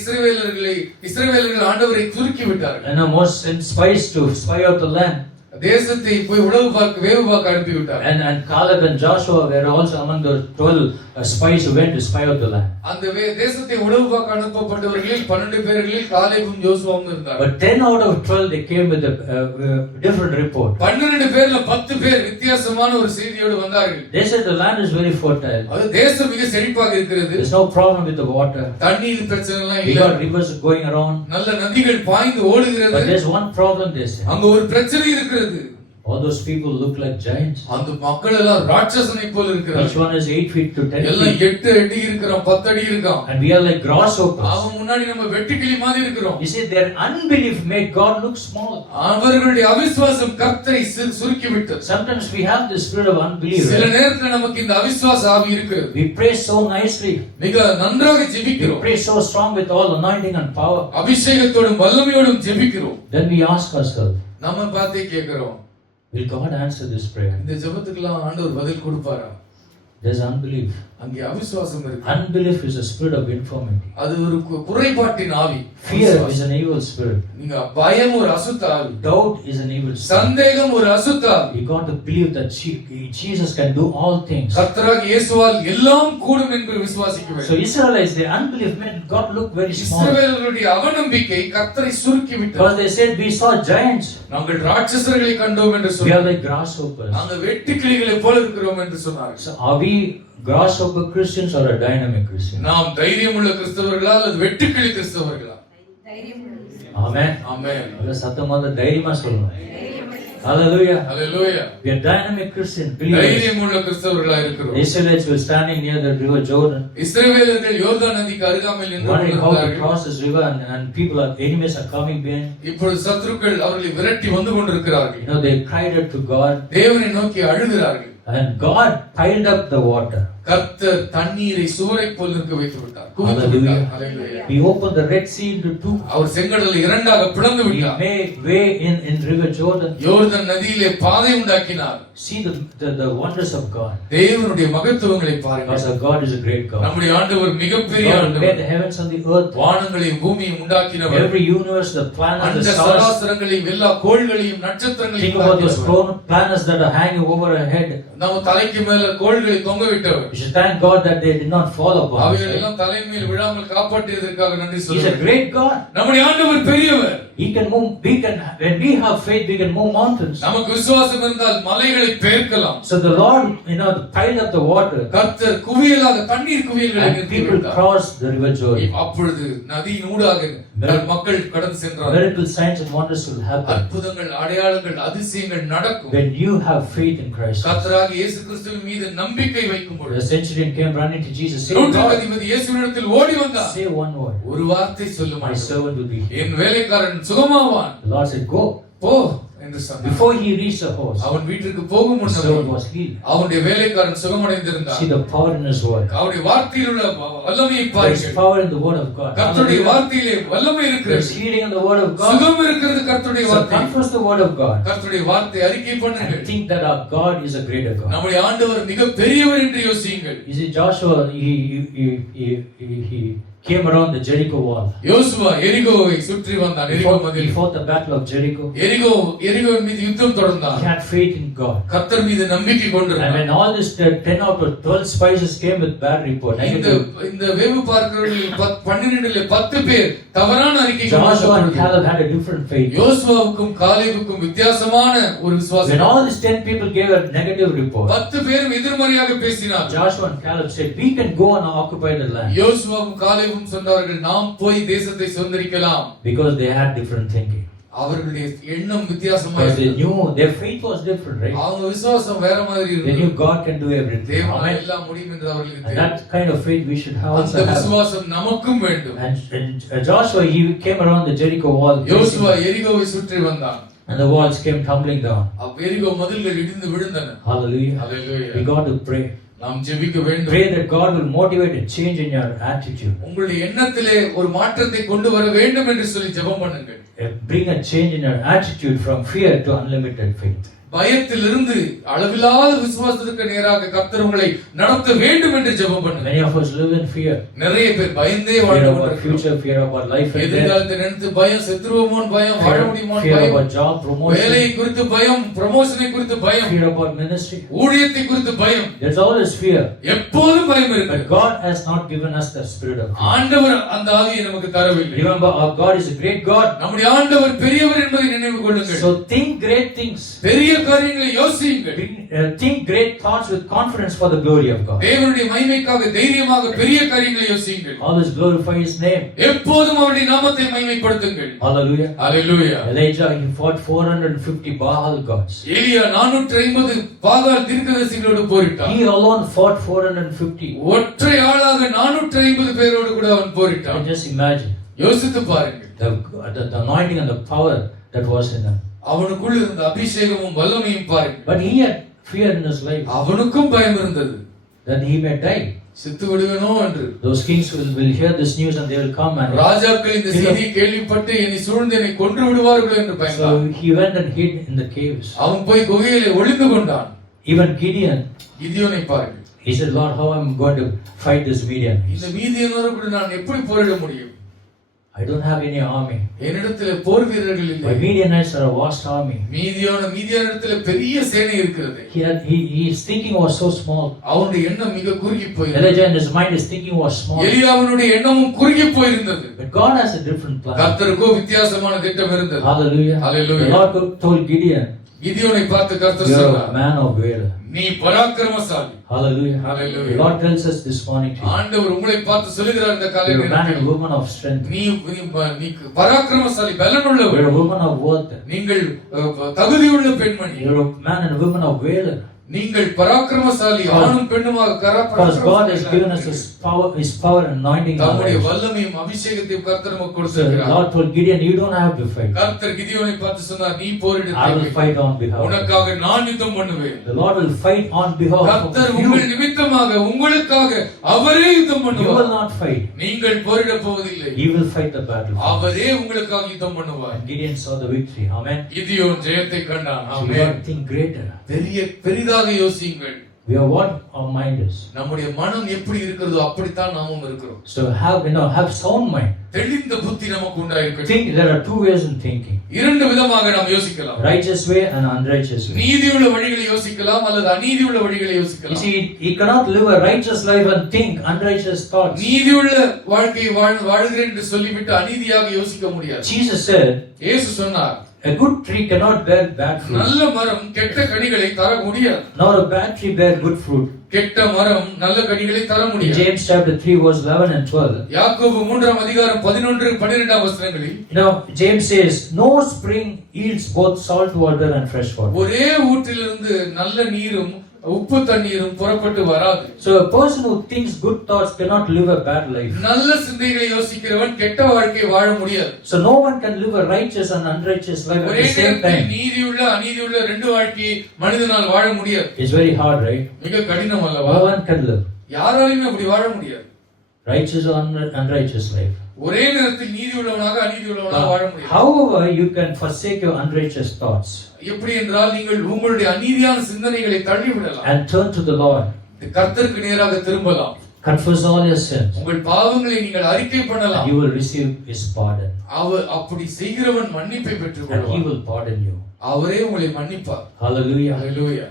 இஸ்ரவேலர்கள் ஆண்டவரை சுருக்கி விட்டார்கள். And Moses sent spies to spy out the land. தேசத்தை போய் உளவு பார்க்க வேவு பார்க்க அனுப்பி விட்டார். And Caleb and Joshua were also among the 12 spies who went to spy out the land. அந்த தேசத்தை உளவு பார்க்க அனுப்பப்பட்டவர்களில் 12 பேர்களில் காலேபும் யோசுவாவும் இருந்தார். But 10 out of 12 they came with a different report. 12 பேர்ல 10 பேர் வித்தியாசமான ஒரு செய்தியோடு வந்தார்கள். They said the land is very fertile. அது தேசம் மிக செழிப்பாக இருக்கிறது. There's no problem with the water. தண்ணீர் பிரச்சனை எல்லாம் We இல்ல. got rivers going around. நல்ல நதிகள் பாய்ந்து ஓடுகிறது. But there's one problem they said. அங்க ஒரு பிரச்சனை இருக்கிறது. All those people look like giants. அந்த மக்கள் எல்லாம் ராட்சசனை போல Each இருக்கிறார்கள். one is 8 feet to 10 எல்லாம் feet. 8 அடி இருக்கான், 10 அடி இருக்கான். And we are like grasshoppers. அவன் முன்னாடி நம்ம வெட்டுக்கிளி மாதிரி இருக்கிறோம். You see, their unbelief made God look small. அவர்களுடைய அவிசுவாசம் கர்த்தரை சுருக்கி விட்டது. Sometimes we have this spirit of unbelief. சில நேரத்துல நமக்கு இந்த அவிசுவாச ஆவி இருக்கிறது. We pray so nicely. மிக நன்றாக We ஜெபிக்கிறோம். pray so strong with all anointing and power. அபிஷேகத்தோடும் வல்லமையோடும் ஜெபிக்கிறோம். Then we ask ourselves, நம்ம பார்த்தே கேக்குறோம், will God answer this prayer? இந்த ஜெபத்துக்கெல்லாம் ஆண்டவர் பதில் கொடுப்பாரா? There's unbelief. அங்கே அவிசுவாசம் இருக்கு. Unbelief is a spirit of infirmity. அது ஒரு குறைபாட்டின் ஆவி. Fear is an evil spirit. நீங்க பயம் ஒரு அசுத்த ஆவி. Doubt is an evil spirit. சந்தேகம் ஒரு அசுத்த ஆவி. We got to believe that Jesus can do all things. கர்த்தராகிய இயேசுவால் எல்லாம் கூடும் என்று விசுவாசிக்க So வேண்டும். Israelites, their unbelief made God look very small. இஸ்ரவேலர்களுடைய அவநம்பிக்கை கர்த்தரை சுருக்கி விட்டது. Because they said, we saw giants. நாங்கள் ராட்சசர்களை கண்டோம் என்று We are சொன்னார்கள். like grasshoppers. நாங்கள் வெட்டுக்கிளிகளை போல இருக்கிறோம் என்று சொன்னார்கள். So are we grasshopper Christians or a dynamic Christian? நாம் தைரியமுள்ள கிறிஸ்தவர்களா அல்லது வெட்டுக்கிளி கிறிஸ்தவர்களா? Amen. ஆமென். அத சத்தமா தைரியமா சொல்லணும். Hallelujah. Hallelujah. We are dynamic Christian believers. தைரியமுள்ள கிறிஸ்தவர்களா இருக்கிறோம். The Israelites were standing near the river Jordan, இஸ்ரவேலர்கள் யோர்தான் நதிக்கு அருகாமையில் நின்று wondering how to கொண்டிருந்தார்கள். cross this river, and people, enemies are coming behind. இப்பொழுது சத்துருக்கள் அவர்களை விரட்டி வந்து கொண்டிருக்கிறார்கள். You know, they cried out to God, தேவனை நோக்கி அழுகிறார்கள். and God piled up the water. கர்த்தர் தண்ணீரை சுவரை போல் நிற்க வைத்து விட்டார். குவித்து Hallelujah. விட்டார். ஹல்லேலூயா. He opened the Red Sea into two. அவர் செங்கடலை இரண்டாக பிளந்து He விட்டார். made way in river Jordan. யோர்தான் நதியிலே பாதை உண்டாக்கினார். See the wonders of God. தேவனுடைய மகத்துவங்களை பாருங்கள். Because our God is a great God. நம்முடைய ஆண்டவர் மிகப்பெரிய God made ஆண்டவர். the heavens and the earth. வானங்களையும் பூமியையும் உண்டாக்கினவர். Every universe, the planets, அந்த the stars. சராசரங்களையும் எல்லா கோள்களையும் Think நட்சத்திரங்களையும் about those உண்டாக்கினவர். planets that are hanging over our head. நம்ம தலைக்கு மேல கோள்களை தொங்க விட்டவர். We should thank God that they did not fall upon us. அவைகள் எல்லாம் தலையின் மேல் விழாமல் காப்பாற்றியதற்காக நன்றி He's a சொல்லுங்கள். great God. நம்முடைய ஆண்டவர் பெரியவர். He can move. When we have faith, we can move mountains. நமக்கு விசுவாசம் இருந்தால் மலைகளை பெயர்க்கலாம். So the Lord, piled up the water, கர்த்தர் குவியலாக தண்ணீர் குவியல்களை and நிறுத்தி people விட்டார். crossed the river Jordan. அப்பொழுது நதியின் ஊடாக மக்கள் கடந்து சென்றார்கள். Miracle signs and wonders will happen அற்புதங்கள், அடையாளங்கள், அதிசயங்கள் நடக்கும். when you have faith in Christ. கர்த்தராகிய இயேசு கிறிஸ்துவின் மீது நம்பிக்கை வைக்கும் பொழுது The centurion came running to Jesus, saying, நூற்றுக்கு Lord, அதிபதி இயேசுவினிடத்தில் ஓடி வந்தார். say one word. ஒரு வார்த்தை சொல்லும், My servant will be healed. என் வேலைக்காரன் சுகமாவான். The Lord said, go. போ என்று சொன்னார். Before he reached the house, அவன் வீட்டிற்கு போகும் the servant முன்னே was healed. அவனுடைய வேலைக்காரன் சுகமடைந்திருந்தார். See the power in his word. அவருடைய வார்த்தையில் உள்ள வல்லமையை There is பாருங்கள். power in the word of God. கர்த்தருடைய Hallelujah. வார்த்தையிலே வல்லமை There is இருக்கிறது. healing in the word of God. சுகம் இருக்கிறது கர்த்தருடைய So வார்த்தை. confess the word of God கர்த்தருடைய வார்த்தை அறிக்கை and பண்ணுங்கள். think that our God is a greater God. நம்முடைய ஆண்டவர் மிக பெரியவர் என்று யோசியுங்கள். You see, Joshua, he came around the Jericho wall. யோசுவா எரிகோவை சுற்றி வந்தான். எரிகோ He மதில். fought the battle of Jericho. எரிகோ மீது யுத்தம் தொடர்ந்தான். He had faith in God. கர்த்தர் மீது நம்பிக்கை And கொண்டிருந்தான். when all this 10 out of 12 spies came with bad report, இந்த வேவு பார்க்கிறவர்கள் 12 10 பேர் தவறான அறிக்கை Joshua and Caleb had a different faith. யோசுவாவுக்கும் காலேபுக்கும் வித்தியாசமான ஒரு When விசுவாசம். all these 10 people gave a negative report, 10 பேரும் எதிர்மறையாக பேசினார். Joshua and Caleb said, we can go and occupy the land. யோசுவாவும் காலேபும் சொன்னார்கள், நாம் போய் தேசத்தை சுதந்தரிக்கலாம். Because they had different thinking. அவர்களுடைய எண்ணம் வித்தியாசமா Because they இருந்தது. knew their faith was different, right? அவங்க விசுவாசம் வேற மாதிரி They இருந்தது. knew God can do everything. தேவனால் Amen. எல்லாம் முடியும் என்று அவர்களுக்கு And தெரியும். that kind of faith we should have அந்த also have. விசுவாசம் நமக்கும் வேண்டும். And Joshua, he came around the Jericho wall. யோசுவா எரிகோவை சுற்றி வந்தான். And the walls came tumbling down. எரிகோ மதில்கள் இடிந்து விழுந்தன. Hallelujah. Hallelujah. We got to pray. நாம் ஜெபிக்க வேண்டும். Pray that God will motivate a change in your attitude. உங்களுடைய எண்ணத்திலே ஒரு மாற்றத்தை கொண்டு வர வேண்டும் என்று சொல்லி ஜெபம் பண்ணுங்கள். Bring a change in your attitude from fear to unlimited faith. பயத்திலிருந்து அளவில்லாத விசுவாசத்துக்கு நேராக கர்த்தர் உங்களை நடத்த வேண்டும் என்று ஜெபம் பண்ணுங்க. Many of us live in fear. நிறைய பேர் பயந்தே Fear வாழ்ந்து about கொண்டிருக்கிறோம். future, fear about life and death. எதிர்காலத்தை நினைத்து பயம், செத்துருவோமோன்னு பயம், வாழ முடியுமோன்னு Fear பயம், about job, promotion. வேலையை குறித்து பயம், ப்ரமோஷனை குறித்து பயம், Fear about ministry. ஊழியத்தை குறித்து பயம். There's always fear. எப்போதும் பயம் இருக்கு. But God has not given us the spirit of fear. ஆண்டவர் அந்த ஆவியை நமக்கு தரவில்லை. Remember, our God is a great God. நம்முடைய ஆண்டவர் பெரியவர் என்பதை நினைவு கொள்ளுங்கள். So think great things. பெரிய காரியங்களை யோசியுங்கள். Think great thoughts with confidence for the glory of God. தேவனுடைய மகிமைக்காக தைரியமாக பெரிய காரியங்களை யோசியுங்கள். Always glorify His name. எப்போதும் அவருடைய நாமத்தை மகிமைப்படுத்துங்கள். Hallelujah. Hallelujah. Elijah, he fought 450 Baal gods. எலியா 450 பாகால் தீர்க்கதரிசிகளோடு போரிட்டான். He alone fought 450. ஒற்றை ஆளாக 450 பேரோடு கூட அவன் போரிட்டான். And just imagine யோசித்து பாருங்கள். the anointing and the power that was in him. அவனுக்குள் இருந்த அபிஷேகமும் வல்லமையும் பாருங்கள். But he had fear in his life அவனுக்கும் பயம் இருந்தது. that he may die. செத்து விடுவேனோ என்று. Those kings will hear this news and they will come and ராஜாக்கள் இந்த செய்தியை கேள்விப்பட்டு என்னை சூழ்ந்து என்னை கொன்று விடுவார்கள் என்று பயந்தான். so he went and hid in the caves. அவன் போய் குகையிலே ஒளிந்து கொண்டான். Even Gideon, கிதியோனை பாருங்கள். he said, Lord, how am I going to fight this Midian? இந்த மீதியானோடு கூட நான் எப்படி போரிட முடியும்? I don't have any army. என்னிடத்தில் போர் வீரர்கள் இல்லை. My Midianites are a vast army. மீதியானிடத்தில் பெரிய சேனை இருக்கிறது. His thinking was so small. அவனுடைய எண்ணம் மிக குறுகி போயிருந்தது. Elijah in his mind, his thinking was small. எலியாவினுடைய எண்ணமும் குறுகி போயிருந்தது. But God has a different plan. கர்த்தருக்கு வித்தியாசமான திட்டம் இருந்தது. Hallelujah. Hallelujah. The Lord told Gideon, கிதியோனை பார்த்து கர்த்தர் you are சொன்னார், a man of valor. நீ பராக்கிரமசாலி. Hallelujah. Hallelujah. The Lord tells us this morning to you, ஆண்டவர் உங்களை பார்த்து சொல்லுகிறார் இந்த காலை you are a man and நேரத்தில், woman of strength. நீ பராக்கிரமசாலி, பலனுள்ளவர். You are a woman of worth. நீங்கள் தகுதியுள்ள பெண்மணி. You are a man and woman of valor. நீங்கள் பராக்கிரமசாலி, ஆணும் பெண்ணுமாக Because God has given us His power and anointing. தம்முடைய வல்லமையும் அபிஷேகத்தையும் கர்த்தர் நமக்கு So the கொடுத்திருக்கிறார். Lord told Gideon, you don't have to fight. கர்த்தர் கிதியோனை பார்த்து சொன்னார், நீ போரிட I will தேவையில்லை. fight on behalf of you. உனக்காக நான் யுத்தம் பண்ணுவேன். The Lord will fight on behalf கர்த்தர் of உங்கள் you. நிமித்தமாக உங்களுக்காக அவரே யுத்தம் You will பண்ணுவார். not fight. நீங்கள் போரிட போவதில்லை. He will fight the battle. அவரே உங்களுக்காக யுத்தம் பண்ணுவார். And Gideon saw the victory. Amen. Gideon ஜெயத்தை கண்டான். So you amen. got to think greater. பெரிதாக யோசியுங்கள். We are what our mind is. நம்முடைய மனம் எப்படி இருக்கிறதோ அப்படித்தான் நாமும் இருக்கிறோம். So have sound mind. தெளிந்த புத்தி நமக்கு உண்டாயிருக்கட்டும். Think there are two ways in thinking. இரண்டு விதமாக நாம் யோசிக்கலாம். Righteous way and unrighteous way. நீதியுள்ள வழிகளை யோசிக்கலாம் அல்லது அநீதியுள்ள வழிகளை You யோசிக்கலாம். see, you cannot live a righteous life and think unrighteous thoughts. நீதியுள்ள வாழ்க்கையை வாழ்கிறேன் என்று சொல்லிவிட்டு அநீதியாக யோசிக்க முடியாது. Jesus said, இயேசு சொன்னார், a good tree cannot bear bad fruit, நல்ல மரம் கெட்ட கனிகளை தர முடியாது. nor a bad tree bear good fruit. கெட்ட மரம் நல்ல கனிகளை தர In முடியாது. James chapter 3 verse 11 and 12. யாக்கோபு 3 அதிகாரம் 11 12 வசனங்களில் James says, no spring yields both salt water and fresh water. ஒரே ஊற்றிலிருந்து நல்ல நீரும் உப்பு தண்ணீரும் புறப்பட்டு வராது. So a person who thinks good thoughts cannot live a bad life. நல்ல சிந்தைகளை யோசிக்கிறவன் கெட்ட வாழ்க்கை வாழ முடியாது. So no one can live a righteous and unrighteous life at ஒரே the same நேரத்தில் time. நீதியுள்ள அநீதியுள்ள ரெண்டு வாழ்க்கையை மனிதனால் வாழ முடியாது. It's very hard, right? மிக கடினம் அல்லவா? No one can live யாராலையும் அப்படி வாழ முடியாது. righteous or unrighteous life. ஒரே நேரத்தில் நீதி உள்ளவனாக அநீதி உள்ளவனாக வாழ முடியாது. However, you can forsake your unrighteous thoughts எப்படி என்றால் நீங்கள் உங்களுடைய அநீதியான சிந்தனைகளை தள்ளிவிடலாம். and turn to the Lord. கர்த்தருக்கு நேராக திரும்பலாம். Confess all your sins. உங்கள் பாவங்களை நீங்கள் அறிக்கை பண்ணலாம். You will receive His pardon. அவர் அப்படி செய்கிறவன் மன்னிப்பை பெற்றுக் And He கொள்வார். will pardon you. அவரே உங்களை மன்னிப்பார். Hallelujah. Hallelujah.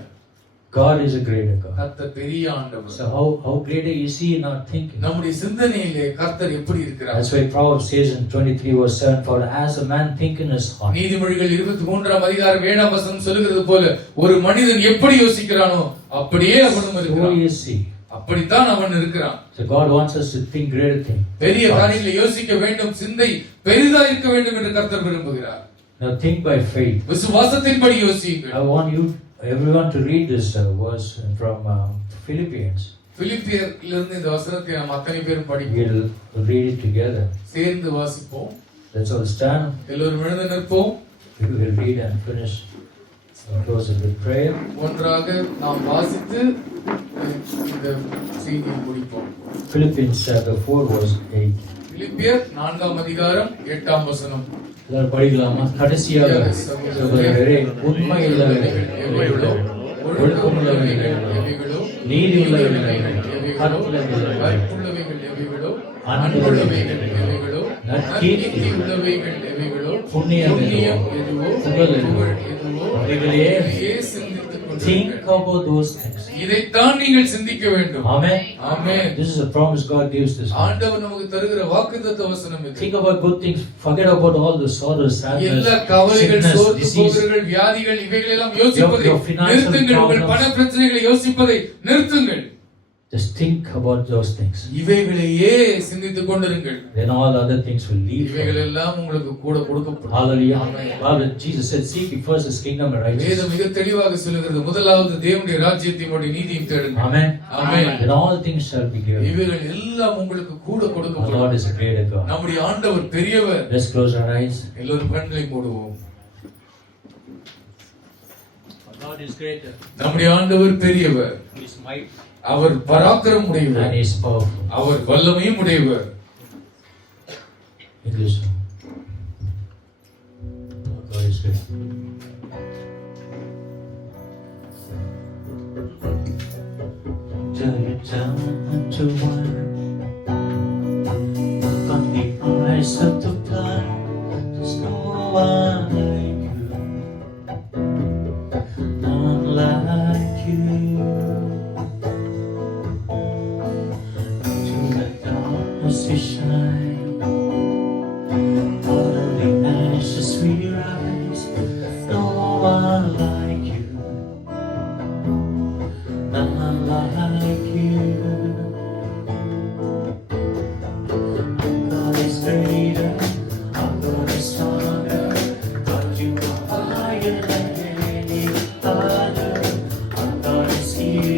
God is a greater God. கர்த்தர் பெரிய ஆண்டவர். So how greater is He in our thinking? நம்முடைய சிந்தனையிலே கர்த்தர் எப்படி இருக்கிறார்? That's why Proverbs says in 23 verse 7, for as a man think in his heart. நீதிமொழிகள் 23 அதிகாரம் 7 வசனம் சொல்லுகிறது போல ஒரு மனிதன் எப்படி யோசிக்கிறானோ அப்படியே அவனும் So இருக்கிறான். is he. அப்படித்தான் அவன் இருக்கிறான். So God wants us to think greater things. பெரிய காரியங்களை யோசிக்க வேண்டும், சிந்தை பெரிதா இருக்க வேண்டும் என்று கர்த்தர் விரும்புகிறார். Now think by faith. விசுவாசத்தின்படி யோசியுங்கள். I want everyone to read this verse from Philippians. பிலிப்பியரிலிருந்து இந்த வசனத்தை நாம் அத்தனை பேரும் படிப்போம். We'll read it together. சேர்ந்து வாசிப்போம். Let's all stand. எல்லோரும் எழுந்து நிற்போம். We will read and finish and close it with prayer. ஒன்றாக நாம் வாசித்து இந்த செய்தியை முடிப்போம். Philippians chapter 4 verse 8. பிலிப்பியர் 4ஆம் அதிகாரம் 8ஆம் வசனம். எல்லாரும் படிக்கலாமா? கடைசியாக சகோதரரே, உண்மை உள்ளவைகளோ, ஒழுக்கம் உள்ளவைகளோ, நீதி உள்ளவைகளோ, கற்புள்ளவைகள் எவைகளோ, அன்புள்ளவைகள் எவைகளோ, நற்கீர்த்தி உள்ளவைகள் எவைகளோ, புண்ணியம் எதுவோ, புகழ் எதுவோ, அவைகளையே சிந்தித்துக் think கொண்டிருங்கள். about those things. இதைத்தான் நீங்கள் சிந்திக்க வேண்டும். Amen. Amen. This is a promise God gives this. ஆண்டவர் நமக்கு தருகிற வாக்குத்தத்த வசனம் இது. Think about good things. Forget about all the sorrows, sadness, எல்லா கவலைகள், sickness, சோர்ந்து disease. போகிறர்கள், வியாதிகள் இவைகளை எல்லாம் யோசிப்பதை Your financial நிறுத்துங்கள். உங்கள் problems. பண பிரச்சனைகளை யோசிப்பதை நிறுத்துங்கள். Just think about those things. இவைகளையே சிந்தித்துக் கொண்டிருங்கள். Then all other things will leave. இவைகள் எல்லாம் உங்களுக்கு கூட கொடுக்கப்படும். Hallelujah. Bible, Jesus said, seek ye first His kingdom and righteousness. வேதம் மிக தெளிவாக சொல்லுகிறது, முதலாவது தேவனுடைய ராஜ்யத்தையும் நீதியும் தேடுங்கள். Amen. Amen. Then all things shall be given. இவைகள் எல்லாம் உங்களுக்கு கூட Our கொடுக்கப்படும். Lord is a greater God. நம்முடைய ஆண்டவர் பெரியவர். Let's close our eyes. எல்லோரும் கண்களை மூடுவோம். Our God is greater. நம்முடைய ஆண்டவர் பெரியவர். He is mighty. அவர் பராக்கிரம் உடையவர். And He is powerful. அவர் வல்லமையும் உடையவர். English. Our God is great. Till you turn to one, from the eyes of the blind, there's no one like you, none like you. To the darkness you shine, out of the ashes we rise, no one like you, none like you. Our God is greater, our God is stronger, God you are higher than any other. Our God is here.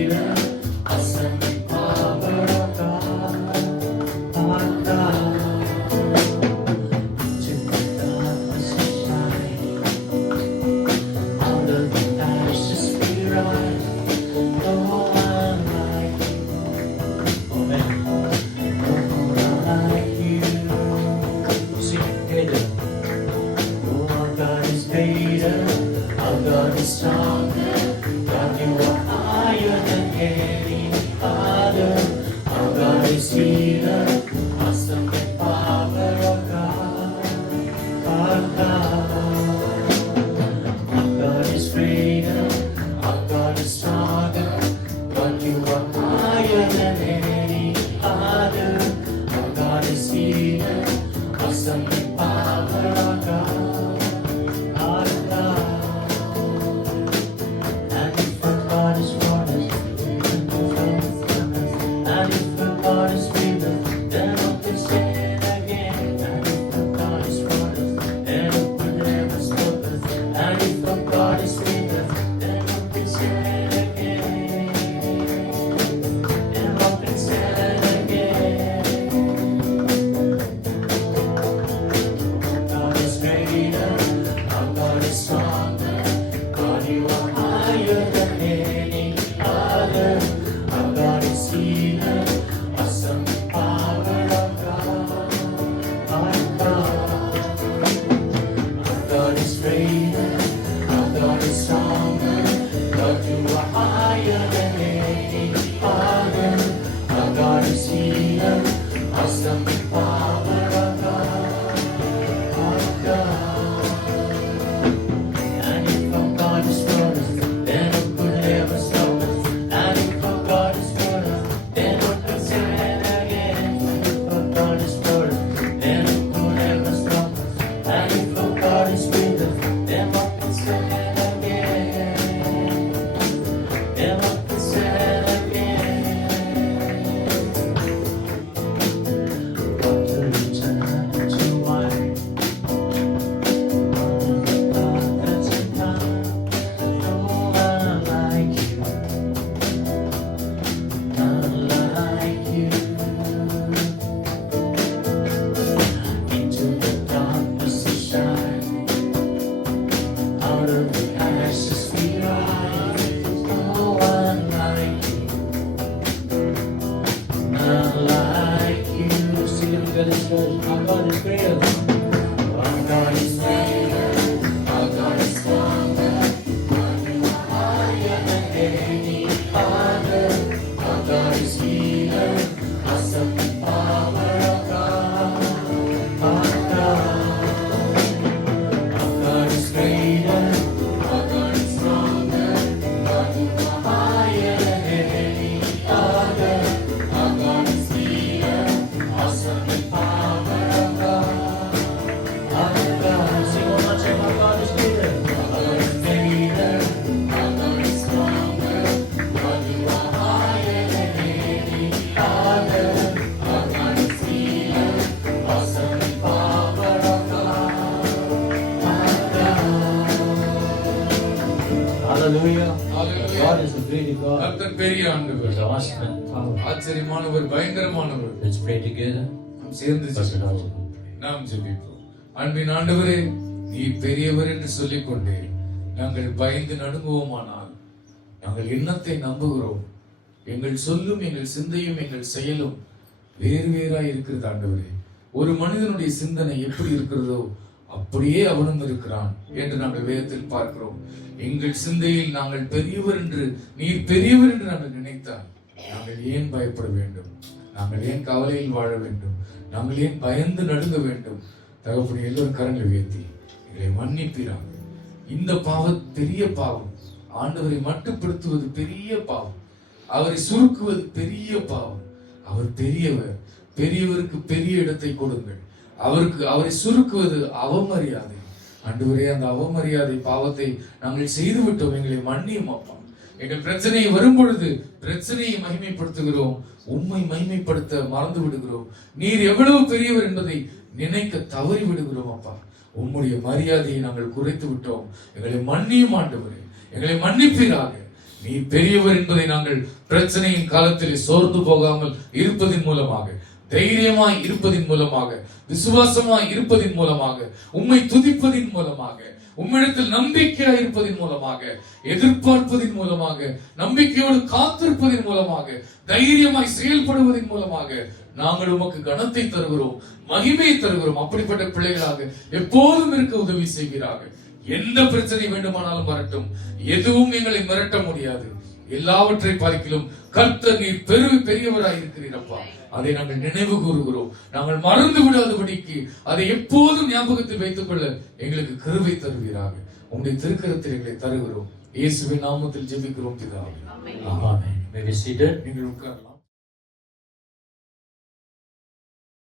Hallelujah. Hallelujah. God is a great God. கர்த்தர் பெரிய He is ஆண்டவர், awesome and powerful. ஆச்சரியமானவர், பயங்கரமானவர். Let's pray together. நாம் சேர்ந்து Pastor ஜெபிப்போம். Raj. நாம் ஜெபிப்போம். அன்பின் ஆண்டவரே, நீ பெரியவர் என்று சொல்லிக் கொண்டே நாங்கள் பயந்து நடுங்குவோமானால் நாங்கள் என்னத்தை நம்புகிறோம்? எங்கள் சொல்லும், எங்கள் சிந்தையும், எங்கள் செயலும் வேறு வேறாய் இருக்கிறது ஆண்டவரே. ஒரு மனிதனுடைய சிந்தனை எப்படி இருக்கிறதோ அப்படியே அவனும் இருக்கிறான் என்று நாங்கள் வேதத்தில் பார்க்கிறோம். எங்கள் சிந்தையில் நாங்கள் பெரியவர் என்று, நீர் பெரியவர் என்று நாங்கள் நினைத்தால் நாங்கள் ஏன் பயப்பட வேண்டும்? நாங்கள் ஏன் கவலையில் வாழ வேண்டும்? நாங்கள் ஏன் பயந்து நடுங்க வேண்டும்? தகப்பனே, எல்லோரும் கரங்களை உயர்த்தி எங்களை மன்னிப்பீராக. இந்த பாவம் பெரிய பாவம். ஆண்டவரை மட்டுப்படுத்துவது பெரிய பாவம். அவரை சுருக்குவது பெரிய பாவம். அவர் பெரியவர். பெரியவருக்கு பெரிய இடத்தை கொடுங்கள். அவரை சுருக்குவது அவமரியாதை. ஆண்டவரே, அந்த அவமரியாதை பாவத்தை நாங்கள் செய்து விட்டோம். எங்களை மன்னியும் அப்பா. எங்கள் பிரச்சனை வரும் பொழுது பிரச்சனையை மகிமைப்படுத்துகிறோம், உம்மை மகிமைப்படுத்த மறந்து விடுகிறோம். நீர் எவ்வளவு பெரியவர் என்பதை நினைக்க தவறி விடுகிறோம் அப்பா. உம்முடைய மரியாதையை நாங்கள் குறைத்து விட்டோம். எங்களை மன்னியும் ஆண்டவரே, எங்களை மன்னிப்பீராக. நீ பெரியவர் என்பதை நாங்கள் பிரச்சனையின் காலத்தில் சோர்ந்து போகாமல் இருப்பதின் மூலமாக, தைரியமாய் இருப்பதின் மூலமாக, விசுவாசமாய் இருப்பதின் மூலமாக, உம்மை துதிப்பதின் மூலமாக, உம்மிடத்தில் நம்பிக்கையாய் இருப்பதின் மூலமாக, எதிர்பார்ப்பதின் மூலமாக, நம்பிக்கையோடு காத்திருப்பதின் மூலமாக, தைரியமாய் செயல்படுவதன் மூலமாக நாங்கள் உமக்கு கனத்தை தருகிறோம், மகிமையை தருகிறோம். அப்படிப்பட்ட பிள்ளைகளாக எப்போதும் இருக்க உதவி செய்கிறாங்க. எந்த பிரச்சனை வேண்டுமானாலும் வரட்டும், எதுவும் எங்களை மிரட்ட முடியாது. எல்லாவற்றை பார்க்கிலும் கர்த்தர் நீர் பெரியவராய் இருக்கிறீரப்பா. அதை நாங்கள் நினைவு கூறுகிறோம். நாங்கள் மறந்து விடாதபடிக்கு அதை எப்போதும் ஞாபகத்தில் வைத்துக் கொள்ள எங்களுக்கு கிருபை தருவீராக. உங்களுடைய திருக்கரத்தில் எங்களை தருகிறோம். இயேசுவின் நாமத்தில் ஜெபிக்கிறோம் பிதாவே. Amen. May we be seated. நீங்கள் உட்காரலாம்.